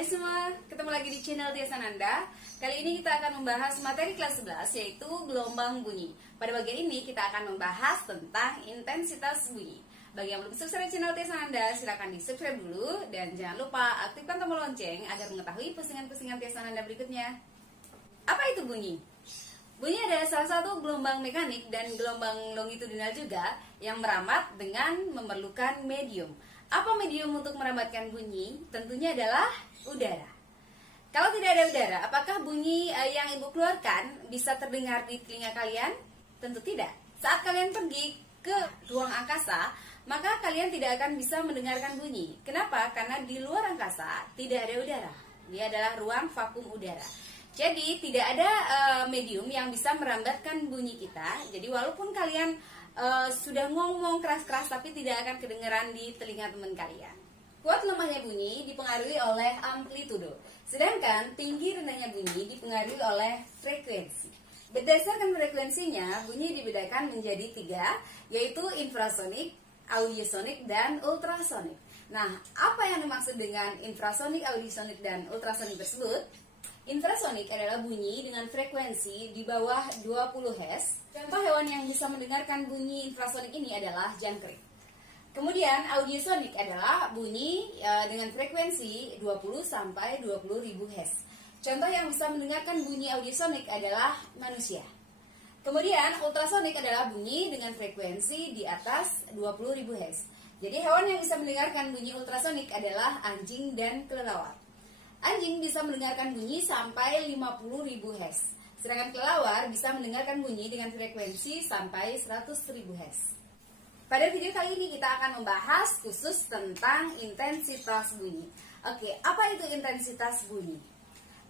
Hai semua, ketemu lagi di channel Tia Sananda. Kali ini kita akan membahas materi kelas 11 yaitu gelombang bunyi. Pada bagian ini kita akan membahas tentang intensitas bunyi. Bagi yang belum subscribe channel Tia Sananda, silahkan di subscribe dulu. Dan jangan lupa aktifkan tombol lonceng agar mengetahui postingan-postingan Tia Sananda berikutnya. Apa itu bunyi? Bunyi adalah salah satu gelombang mekanik dan gelombang longitudinal juga yang merambat dengan memerlukan medium. Apa medium untuk merambatkan bunyi? Tentunya adalah udara. Kalau tidak ada udara, apakah bunyi yang ibu keluarkan bisa terdengar di telinga kalian? Tentu tidak. Saat kalian pergi ke ruang angkasa, maka kalian tidak akan bisa mendengarkan bunyi. Kenapa? Karena di luar angkasa tidak ada udara. Dia adalah ruang vakum udara. Jadi tidak ada medium yang bisa merambatkan bunyi kita. Jadi walaupun kalian sudah ngomong keras-keras tapi tidak akan kedengeran di telinga teman kalian. Kuat lemahnya bunyi dipengaruhi oleh amplitudo, sedangkan tinggi rendahnya bunyi dipengaruhi oleh frekuensi. Berdasarkan frekuensinya, bunyi dibedakan menjadi 3, yaitu infrasonik, audiosonik, dan ultrasonik. Nah, apa yang dimaksud dengan infrasonik, audiosonik, dan ultrasonik tersebut? Infrasonik adalah bunyi dengan frekuensi di bawah 20 Hz. Contoh hewan yang bisa mendengarkan bunyi infrasonik ini adalah jangkrik. Kemudian audiosonik adalah bunyi dengan frekuensi 20 sampai 20.000 Hz. Contoh yang bisa mendengarkan bunyi audiosonik adalah manusia. Kemudian ultrasonik adalah bunyi dengan frekuensi di atas 20.000 Hz. Jadi hewan yang bisa mendengarkan bunyi ultrasonik adalah anjing dan kelelawar. Anjing bisa mendengarkan bunyi sampai 50.000 Hz. Sedangkan kelelawar bisa mendengarkan bunyi dengan frekuensi sampai 100.000 Hz. Pada video kali ini kita akan membahas khusus tentang intensitas bunyi. Oke, apa itu intensitas bunyi?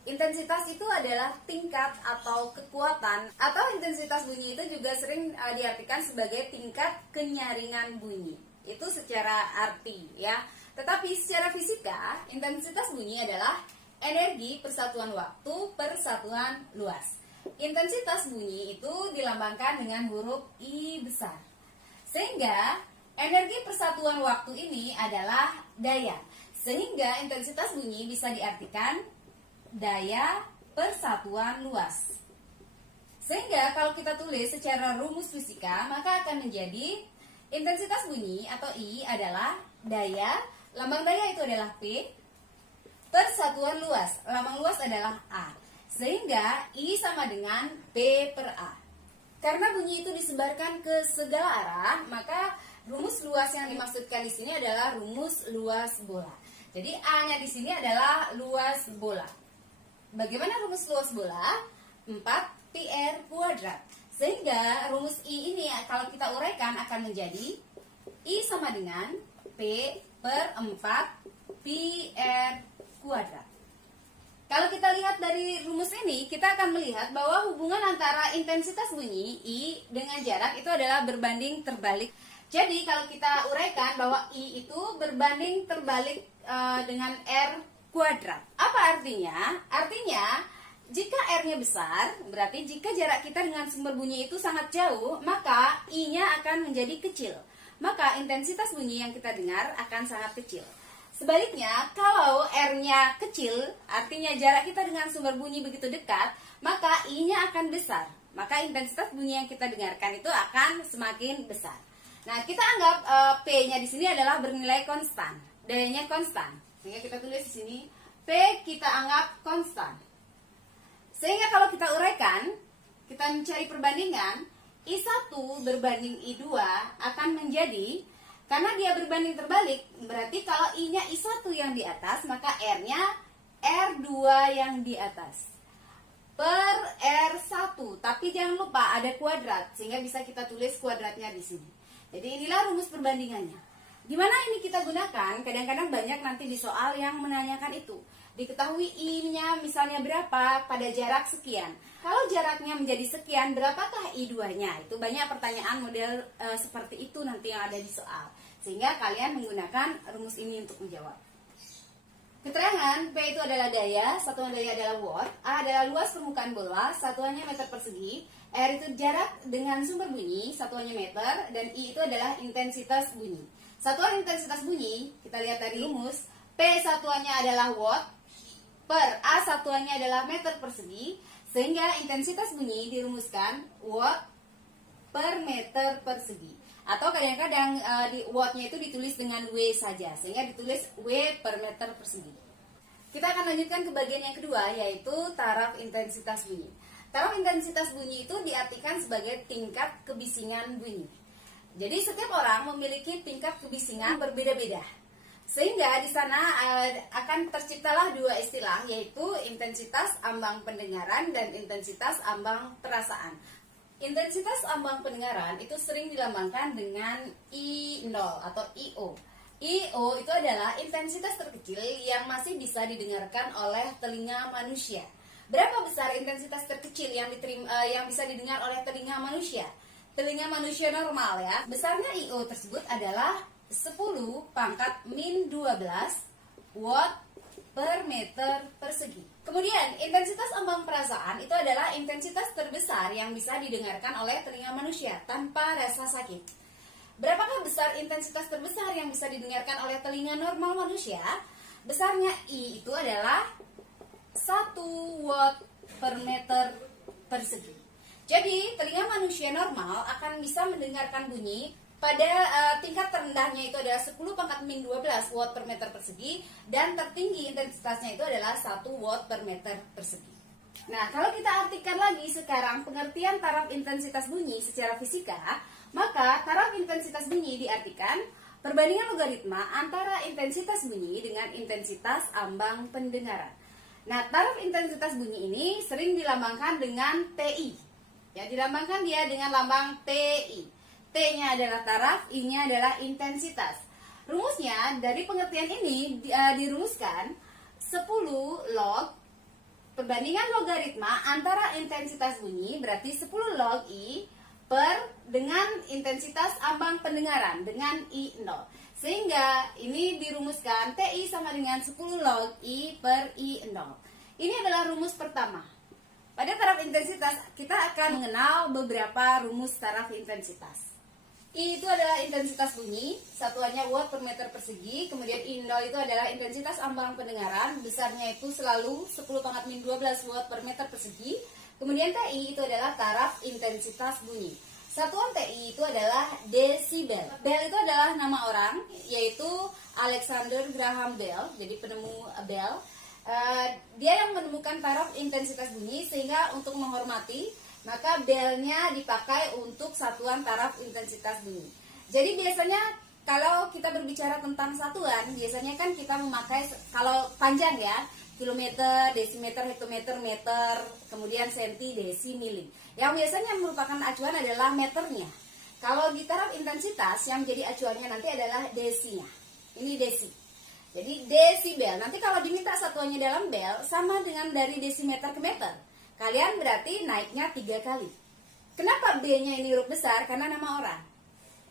Intensitas itu adalah tingkat atau kekuatan, atau intensitas bunyi itu juga sering diartikan sebagai tingkat kenyaringan bunyi. Itu secara arti ya. Tetapi secara fisika, intensitas bunyi adalah energi persatuan waktu per satuan luas. Intensitas bunyi itu dilambangkan dengan huruf I besar. Sehingga energi persatuan waktu ini adalah daya. Sehingga intensitas bunyi bisa diartikan daya persatuan luas. Sehingga kalau kita tulis secara rumus fisika, maka akan menjadi intensitas bunyi atau I adalah daya. Lambang daya itu adalah P per satuan luas. Lambang luas adalah A. Sehingga I sama dengan P per A. Karena bunyi itu disebarkan ke segala arah, maka rumus luas yang dimaksudkan di sini adalah rumus luas bola. Jadi A-nya di sini adalah luas bola. Bagaimana rumus luas bola? 4πr kuadrat. Sehingga rumus I ini kalau kita uraikan akan menjadi I sama dengan P per 4πr kuadrat. Kalau kita lihat dari rumus ini, kita akan melihat bahwa hubungan antara intensitas bunyi I dengan jarak itu adalah berbanding terbalik. Jadi kalau kita uraikan bahwa I itu berbanding terbalik dengan R kuadrat. Apa artinya? Artinya jika R-nya besar, berarti jika jarak kita dengan sumber bunyi itu sangat jauh, maka I-nya akan menjadi kecil. Maka intensitas bunyi yang kita dengar akan sangat kecil. Sebaliknya, kalau R-nya kecil, artinya jarak kita dengan sumber bunyi begitu dekat, maka I-nya akan besar. Maka intensitas bunyi yang kita dengarkan itu akan semakin besar. Nah, kita anggap P-nya di sini adalah bernilai konstan, dayanya konstan. Sehingga kita tulis di sini P kita anggap konstan. Sehingga kalau kita uraikan, kita mencari perbandingan, I1 berbanding I2 akan menjadi, karena dia berbanding terbalik, berarti kalau I-nya I1 yang di atas, maka R-nya R2 yang di atas. Per R1, tapi jangan lupa ada kuadrat, sehingga bisa kita tulis kuadratnya di sini. Jadi inilah rumus perbandingannya. Di mana ini kita gunakan? Kadang-kadang banyak nanti di soal yang menanyakan itu. Diketahui I-nya misalnya berapa pada jarak sekian. Kalau jaraknya menjadi sekian, berapakah I2-nya? Itu banyak pertanyaan model seperti itu nanti yang ada di soal. Sehingga kalian menggunakan rumus ini untuk menjawab. Keterangan P itu adalah daya, satuan daya adalah watt, A adalah luas permukaan bola, satuannya meter persegi, R itu jarak dengan sumber bunyi, satuannya meter, dan I itu adalah intensitas bunyi. Satuan intensitas bunyi, kita lihat dari rumus, P satuannya adalah watt, per A satuannya adalah meter persegi, sehingga intensitas bunyi dirumuskan watt per meter persegi. Atau kadang-kadang di wattnya itu ditulis dengan W saja, sehingga ditulis W per meter persegi. Kita akan lanjutkan ke bagian yang kedua, yaitu taraf intensitas bunyi. Taraf intensitas bunyi itu diartikan sebagai tingkat kebisingan bunyi. Jadi setiap orang memiliki tingkat kebisingan berbeda-beda. Sehingga di sana akan terciptalah dua istilah, yaitu intensitas ambang pendengaran dan intensitas ambang perasaan. Intensitas ambang pendengaran itu sering dilambangkan dengan I0 atau IO. IO itu adalah intensitas terkecil yang masih bisa didengarkan oleh telinga manusia. Berapa besar intensitas terkecil yang bisa didengar oleh telinga manusia? Telinga manusia normal ya. Besarnya IO tersebut adalah 10 pangkat min 12 watt per meter persegi. Kemudian intensitas ambang perasaan itu adalah intensitas terbesar yang bisa didengarkan oleh telinga manusia tanpa rasa sakit. Berapakah besar intensitas terbesar yang bisa didengarkan oleh telinga normal manusia? Besarnya I itu adalah 1 watt per meter persegi. Jadi telinga manusia normal akan bisa mendengarkan bunyi pada tingkat terendahnya itu adalah 10 pangkat min 12 watt per meter persegi, dan tertinggi intensitasnya itu adalah 1 watt per meter persegi. Nah, kalau kita artikan lagi sekarang pengertian taraf intensitas bunyi secara fisika, maka taraf intensitas bunyi diartikan perbandingan logaritma antara intensitas bunyi dengan intensitas ambang pendengaran. Nah, taraf intensitas bunyi ini sering dilambangkan dengan TI. Ya, dilambangkan dia dengan lambang TI. T-nya adalah taraf, I-nya adalah intensitas. Rumusnya dari pengertian ini dirumuskan 10 log perbandingan logaritma antara intensitas bunyi, berarti 10 log I per dengan intensitas ambang pendengaran dengan I0. Sehingga ini dirumuskan TI sama dengan 10 log I per I0. Ini adalah rumus pertama. Pada taraf intensitas kita akan mengenal beberapa rumus taraf intensitas. I itu adalah intensitas bunyi, satuannya watt per meter persegi. Kemudian I0 itu adalah intensitas ambang pendengaran, besarnya itu selalu 10 pangkat min 12 watt per meter persegi. Kemudian TI itu adalah taraf intensitas bunyi. Satuan TI itu adalah desibel. Bell itu adalah nama orang, yaitu Alexander Graham Bell, jadi penemu bell. Dia yang menemukan taraf intensitas bunyi, sehingga untuk menghormati maka belnya dipakai untuk satuan taraf intensitas bunyi. Jadi biasanya kalau kita berbicara tentang satuan, biasanya kan kita memakai, kalau panjang ya, kilometer, desimeter, hektometer, meter, kemudian senti, desi, mili. Yang biasanya merupakan acuan adalah meternya. Kalau di taraf intensitas yang menjadi acuannya nanti adalah desinya. Ini desi. Jadi desibel. Nanti kalau diminta satuannya dalam bel, sama dengan dari desimeter ke meter. Kalian berarti naiknya 3 kali. Kenapa B-nya ini huruf besar? Karena nama orang.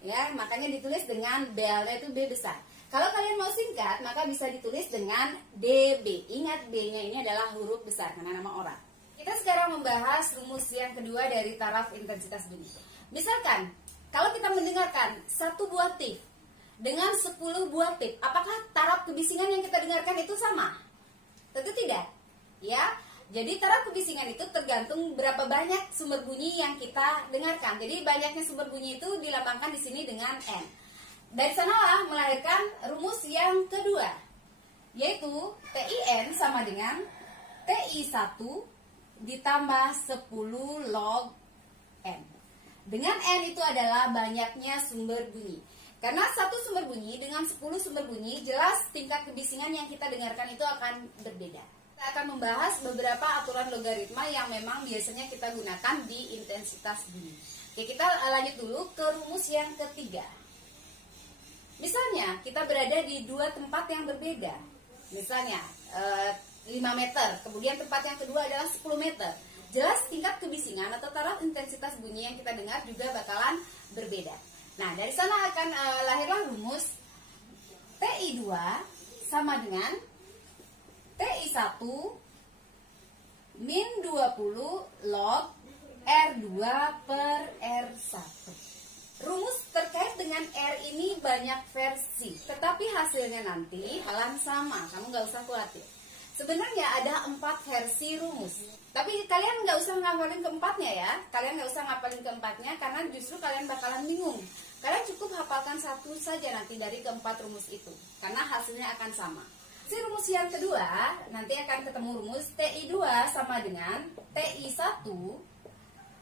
Ya, makanya ditulis dengan belnya itu B besar. Kalau kalian mau singkat, maka bisa ditulis dengan DB. Ingat, B-nya ini adalah huruf besar karena nama orang. Kita sekarang membahas rumus yang kedua dari taraf intensitas bunyi. Misalkan, kalau kita mendengarkan 1 buah tip dengan 10 buah tip, apakah taraf kebisingan yang kita dengarkan itu sama? Tentu tidak. Ya. Jadi taraf kebisingan itu tergantung berapa banyak sumber bunyi yang kita dengarkan. Jadi banyaknya sumber bunyi itu dilambangkan di sini dengan N. Dari sanalah melahirkan rumus yang kedua, yaitu TIN sama dengan TI1 ditambah 10 log N. Dengan N itu adalah banyaknya sumber bunyi. Karena satu sumber bunyi dengan 10 sumber bunyi, jelas tingkat kebisingan yang kita dengarkan itu akan berbeda. Kita akan membahas beberapa aturan logaritma yang memang biasanya kita gunakan di intensitas bunyi. Oke, kita lanjut dulu ke rumus yang ketiga. Misalnya, kita berada di 2 tempat yang berbeda. Misalnya, 5 meter, kemudian tempat yang kedua adalah 10 meter. Jelas tingkat kebisingan atau taraf intensitas bunyi yang kita dengar juga bakalan berbeda. Nah, dari sana akan lahirlah rumus TI2 sama dengan TI1 min 20 log R2 per R1. Rumus terkait dengan R ini banyak versi, tetapi hasilnya nanti bakalan sama, kamu nggak usah khawatir. Sebenarnya ada 4 versi rumus, tapi kalian nggak usah ngapalin keempatnya ya. Kalian nggak usah ngapalin keempatnya karena justru kalian bakalan bingung. Kalian cukup hafalkan satu saja nanti dari keempat rumus itu, karena hasilnya akan sama. Si rumus yang kedua, nanti akan ketemu rumus TI2 sama dengan TI1.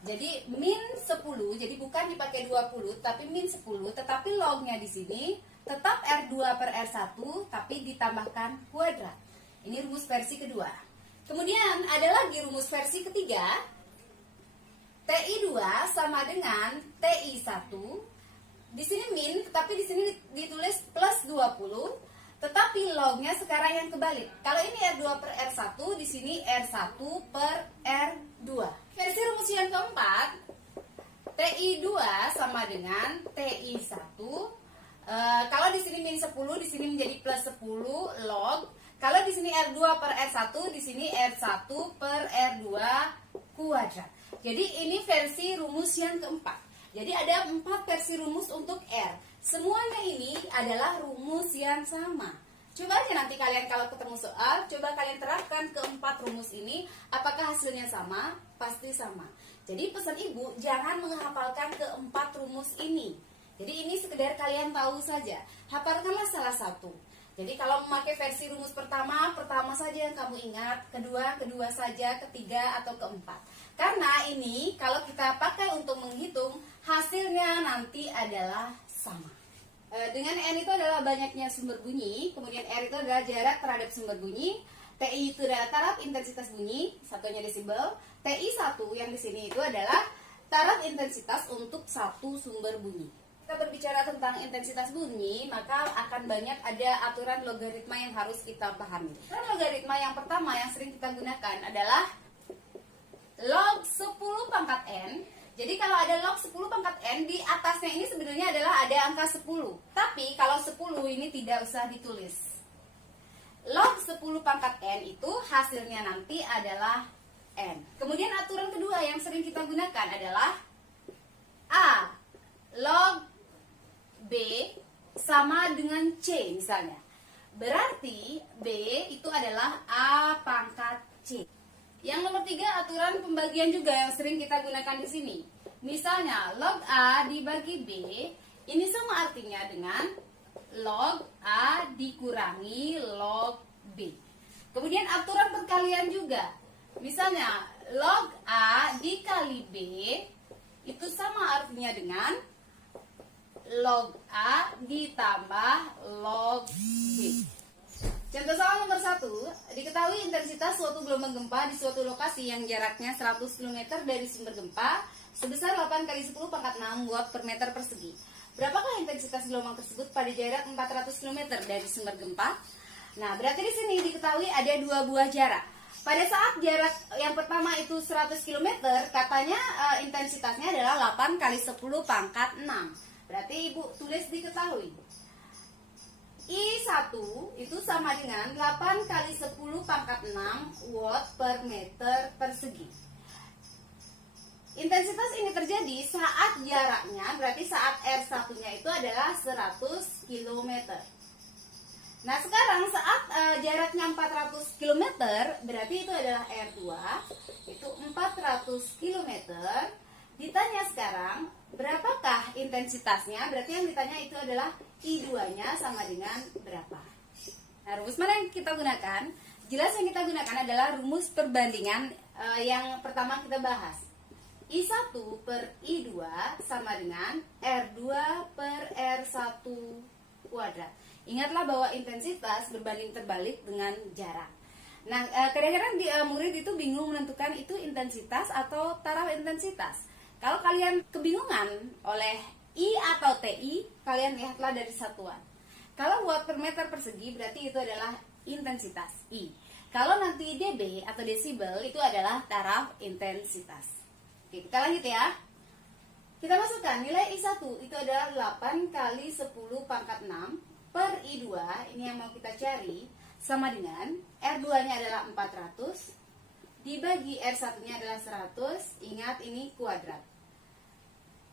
Jadi min 10, jadi bukan dipakai 20, tapi min 10, tetapi lognya di sini tetap R2 per R1, tapi ditambahkan kuadrat. Ini rumus versi kedua. Kemudian ada lagi rumus versi ketiga. TI2 sama dengan TI1. Di sini min, tetapi di sini ditulis plus 20, tetapi lognya sekarang yang kebalik. Kalau ini R2 per R1, di sini R1 per R2. Versi rumus yang keempat, TI2 sama dengan TI1. Kalau di sini min 10, di sini menjadi plus 10 log. Kalau di sini R2 per R1, di sini R1 per R2 kuadrat. Jadi ini versi rumus yang keempat. Jadi ada 4 versi rumus untuk R. Semuanya ini adalah rumus yang sama. Coba aja nanti kalian kalau ketemu soal, coba kalian terapkan keempat rumus ini. Apakah hasilnya sama? Pasti sama. Jadi pesan ibu, jangan menghafalkan keempat rumus ini. Jadi ini sekedar kalian tahu saja. Hafalkanlah salah satu. Jadi kalau memakai versi rumus pertama saja yang kamu ingat, kedua saja, ketiga atau keempat. Karena ini kalau kita pakai untuk menghitung, hasilnya nanti adalah sama. Dengan N itu adalah banyaknya sumber bunyi, kemudian R itu adalah jarak terhadap sumber bunyi, TI itu adalah taraf intensitas bunyi, satunya desibel, TI1 yang di sini itu adalah taraf intensitas untuk satu sumber bunyi. Kita berbicara tentang intensitas bunyi, maka akan banyak ada aturan logaritma yang harus kita pahami. Aturan logaritma yang pertama yang sering kita gunakan adalah log 10 pangkat N. Jadi kalau ada log 10 pangkat N, di atasnya ini sebenarnya adalah ada angka 10. Tapi kalau 10 ini tidak usah ditulis. Log 10 pangkat N itu hasilnya nanti adalah N. Kemudian aturan kedua yang sering kita gunakan adalah A log B sama dengan C misalnya. Berarti B itu adalah A pangkat C. Yang nomor 3 aturan pembagian juga yang sering kita gunakan di sini. Misalnya log A dibagi B, ini sama artinya dengan log A dikurangi log B. Kemudian aturan perkalian juga. Misalnya log A dikali B itu sama artinya dengan log A ditambah log B. Contoh soal nomor 1, diketahui intensitas suatu gelombang gempa di suatu lokasi yang jaraknya 100 km dari sumber gempa sebesar 8 kali 10 pangkat 6 watt per meter persegi. Berapakah intensitas gelombang tersebut pada jarak 400 km dari sumber gempa? Nah, berarti di sini diketahui ada 2 buah jarak. Pada saat jarak yang pertama itu 100 km, katanya intensitasnya adalah 8 kali 10 pangkat 6. Berarti ibu tulis diketahui. I1 itu sama dengan 8 kali 10 pangkat 6 watt per meter persegi. Intensitas ini terjadi saat jaraknya, berarti saat R1-nya itu adalah 100 km. Nah sekarang saat jaraknya 400 km, berarti itu adalah R2, itu 400 km. Ditanya sekarang, berapakah intensitasnya? Berarti yang ditanya itu adalah I2-nya sama dengan berapa. Nah, rumus mana yang kita gunakan? Jelas yang kita gunakan adalah rumus perbandingan yang pertama kita bahas. I1 per I2 sama dengan R2 per R1 kuadrat. Ingatlah bahwa intensitas berbanding terbalik dengan jarak. Nah, kadang-kadang murid itu bingung menentukan itu intensitas atau taraf intensitas. Kalau kalian kebingungan oleh I atau TI, kalian lihatlah dari satuan. Kalau watt per meter persegi berarti itu adalah intensitas I. Kalau nanti dB atau desibel itu adalah taraf intensitas. Oke, kita lanjut ya. Kita masukkan nilai I1 itu adalah 8 kali 10 pangkat 6 per I2, ini yang mau kita cari, sama dengan R2-nya adalah 400 dibagi R1-nya adalah 100, ingat ini kuadrat.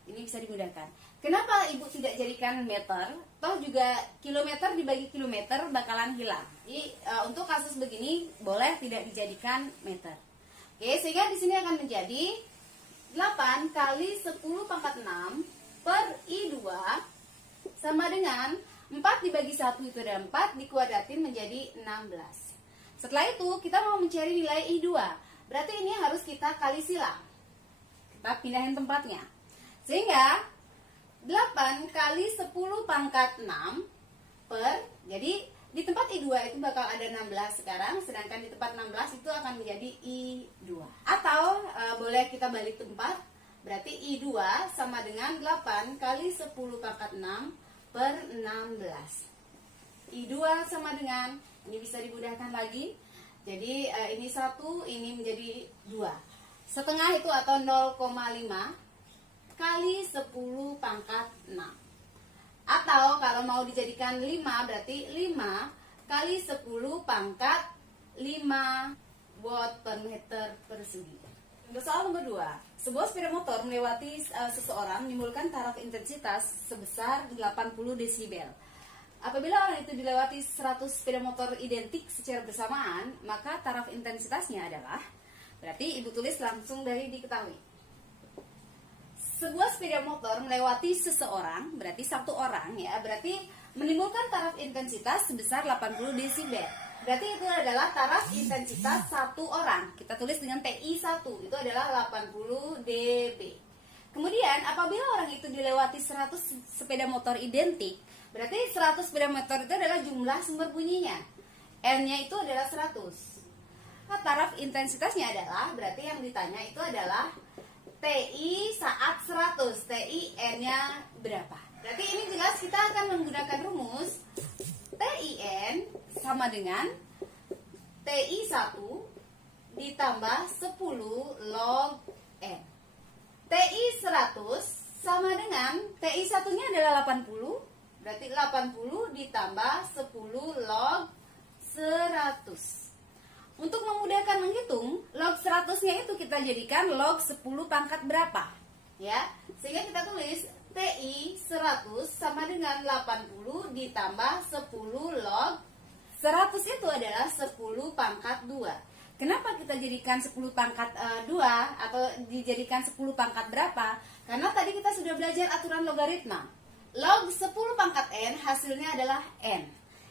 Ini bisa dimudahkan. Kenapa ibu tidak jadikan meter? Toh juga kilometer dibagi kilometer bakalan hilang. Jadi untuk kasus begini boleh tidak dijadikan meter. Oke, sehingga di sini akan menjadi 8 kali 10 pangkat 6 per I2 sama dengan 4 dibagi 1 itu ada 4, dikuadratin menjadi 16. Setelah itu kita mau mencari nilai I2. Berarti ini harus kita kali silang. Kita pindahin tempatnya. Sehingga 8 kali 10 pangkat 6 per, jadi di tempat I2 itu bakal ada 16 sekarang, sedangkan di tempat 16 itu akan menjadi I2. Atau boleh kita balik tempat, berarti I2 sama dengan 8 kali 10 pangkat 6 per 16. I2 sama dengan, ini bisa dimudahkan lagi, jadi ini 1, ini menjadi 2. Setengah itu atau 0,5 kali 10 pangkat 6. Atau kalau mau dijadikan 5 berarti 5 kali 10 pangkat 5 watt per meter persegi. Untuk soal nomor 2, sebuah sepeda motor melewati seseorang menimbulkan taraf intensitas sebesar 80 desibel. Apabila orang itu dilewati 100 sepeda motor identik secara bersamaan, maka taraf intensitasnya adalah, berarti ibu tulis langsung dari diketahui. Sebuah sepeda motor melewati seseorang, berarti satu orang ya, berarti menimbulkan taraf intensitas sebesar 80 desibel. Berarti itu adalah taraf intensitas satu orang. Kita tulis dengan TI1, itu adalah 80 dB. Kemudian apabila orang itu dilewati 100 sepeda motor identik, berarti 100 sepeda motor itu adalah jumlah sumber bunyinya. N-nya itu adalah 100. Nah, taraf intensitasnya adalah, berarti yang ditanya itu adalah TI saat 100, TI N-nya berapa? Berarti ini jelas kita akan menggunakan rumus TIN sama dengan TI1 ditambah 10 log N. TI 100 sama dengan TI 1-nya adalah 80, berarti 80 ditambah 10 log 100. Untuk memudahkan menghitung, log 100-nya itu kita jadikan log 10 pangkat berapa? Ya, sehingga kita tulis TI 100 sama dengan 80 ditambah 10 log 100 itu adalah 10 pangkat 2. Kenapa kita jadikan 10 pangkat 2 atau dijadikan 10 pangkat berapa? Karena tadi kita sudah belajar aturan logaritma. Log 10 pangkat N hasilnya adalah N.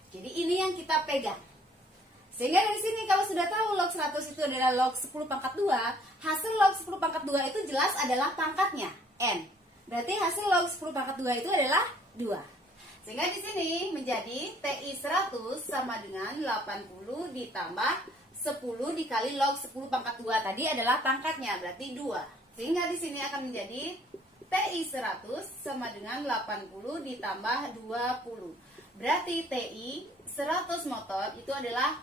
Jadi ini yang kita pegang. Sehingga dari sini kalau sudah tahu log 100 itu adalah log 10 pangkat 2, hasil log 10 pangkat 2 itu jelas adalah pangkatnya, N. Berarti hasil log 10 pangkat 2 itu adalah 2. Sehingga di sini menjadi TI 100 sama dengan 80 ditambah 10 dikali log 10 pangkat 2 tadi adalah pangkatnya, berarti 2. Sehingga di sini akan menjadi TI 100 sama dengan 80 ditambah 20. Berarti TI 100 motor itu adalah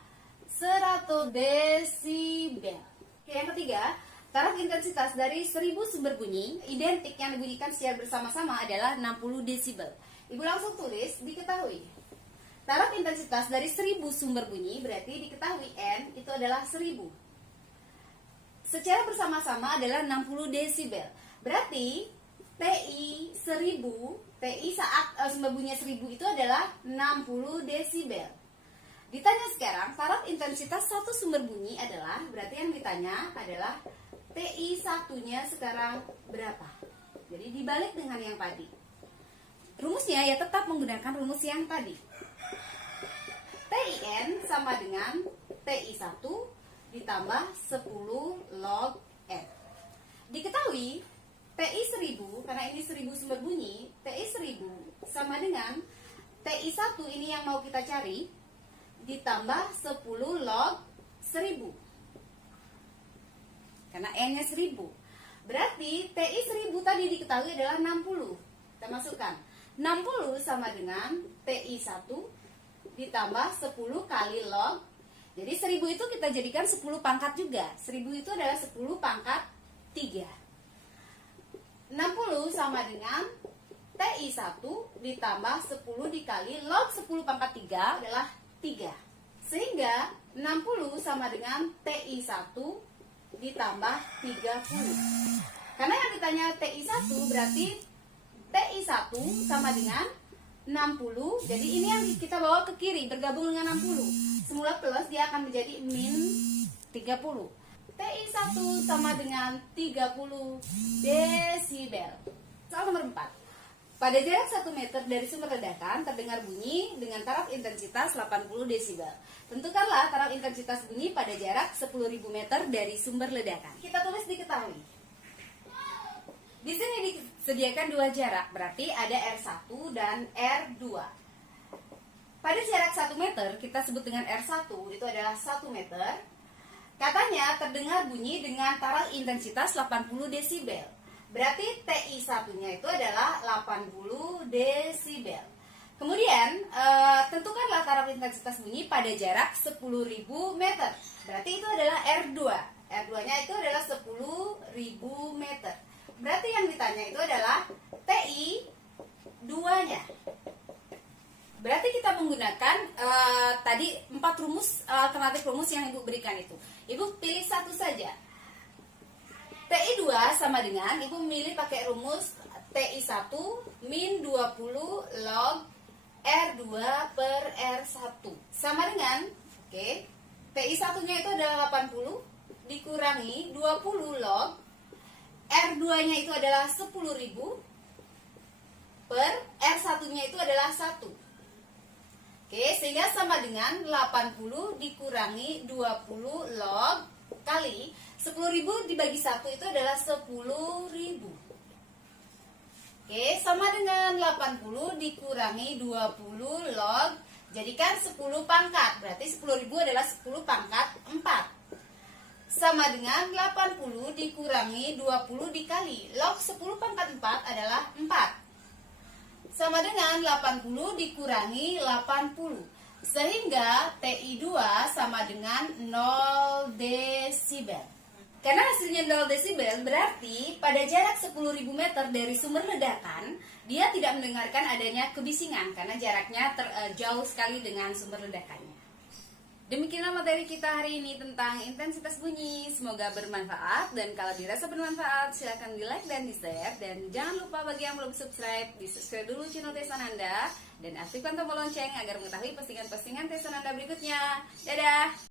100 desibel. Oke, yang ketiga, taraf intensitas dari 1000 sumber bunyi identik yang dibunyikan secara bersama-sama adalah 60 desibel. Ibu langsung tulis, diketahui. Taraf intensitas dari 1000 sumber bunyi berarti diketahui N itu adalah 1000. Secara bersama-sama adalah 60 desibel. Berarti TI 1000, TI saat sumber bunyi 1000 itu adalah 60 desibel. Ditanya sekarang, taraf intensitas satu sumber bunyi adalah, berarti yang ditanya adalah TI 1-nya sekarang berapa? Jadi dibalik dengan yang tadi. Rumusnya ya tetap menggunakan rumus yang tadi. TIN sama dengan TI 1 ditambah 10 log N. Diketahui TI 1000, karena ini 1000 sumber bunyi, TI 1000 sama dengan TI 1 ini yang mau kita cari, ditambah 10 log 1000. Karena N-nya 1000. Berarti TI 1000 tadi diketahui adalah 60. Kita masukkan. 60 sama dengan TI 1 ditambah 10 kali log. Jadi 1000 itu kita jadikan 10 pangkat juga. 1000 itu adalah 10 pangkat 3. 60 sama dengan TI 1 ditambah 10 dikali log 10 pangkat 3 adalah 3. Sehingga 60 sama dengan TI 1 ditambah 30. Karena yang ditanya TI 1 berarti TI1 sama dengan 60. Jadi ini yang kita bawa ke kiri bergabung dengan 60. Semula plus, dia akan menjadi min 30. TI1 sama dengan 30 desibel. Soal nomor 4. Pada jarak 1 meter dari sumber ledakan terdengar bunyi dengan taraf intensitas 80 desibel. Tentukanlah taraf intensitas bunyi pada jarak 10.000 meter dari sumber ledakan. Kita tulis diketahui. Di sini disediakan dua jarak, berarti ada R1 dan R2. Pada jarak 1 meter, kita sebut dengan R1, itu adalah 1 meter. Katanya terdengar bunyi dengan taraf intensitas 80 desibel. Berarti TI1-nya itu adalah 80 desibel. Kemudian, tentukanlah taraf intensitas bunyi pada jarak 10.000 meter. Berarti itu adalah R2. R2-nya itu adalah 10.000 meter. Berarti yang ditanya itu adalah TI2-nya. Berarti kita menggunakan tadi 4 rumus, alternatif rumus yang Ibu berikan itu. Ibu pilih satu saja. TI2 sama dengan, Ibu memilih pakai rumus TI1 min 20 log R2 per R1. Sama dengan, TI1-nya itu adalah 80 dikurangi 20 log R2-nya itu adalah 10.000 per R1-nya itu adalah 1. Sehingga sama dengan 80 dikurangi 20 log kali 10.000 dibagi 1 itu adalah 10.000. Sama dengan 80 dikurangi 20 log, jadikan 10 pangkat. Berarti 10.000 adalah 10 pangkat 4. Sama dengan 80 dikurangi 20 dikali log 10 pangkat 4 adalah 4. Sama dengan 80 dikurangi 80. Sehingga TI2 sama dengan 0 desibel. Karena hasilnya 0 desibel, berarti pada jarak 10.000 meter dari sumber ledakan, dia tidak mendengarkan adanya kebisingan karena jaraknya jauh sekali dengan sumber ledakannya. Demikianlah materi kita hari ini tentang intensitas bunyi. Semoga bermanfaat, dan kalau dirasa bermanfaat silahkan di like dan di share. Dan jangan lupa bagi yang belum subscribe, di subscribe dulu channel Teh Sananda dan aktifkan tombol lonceng agar mengetahui postingan-postingan Teh Sananda berikutnya. Dadah!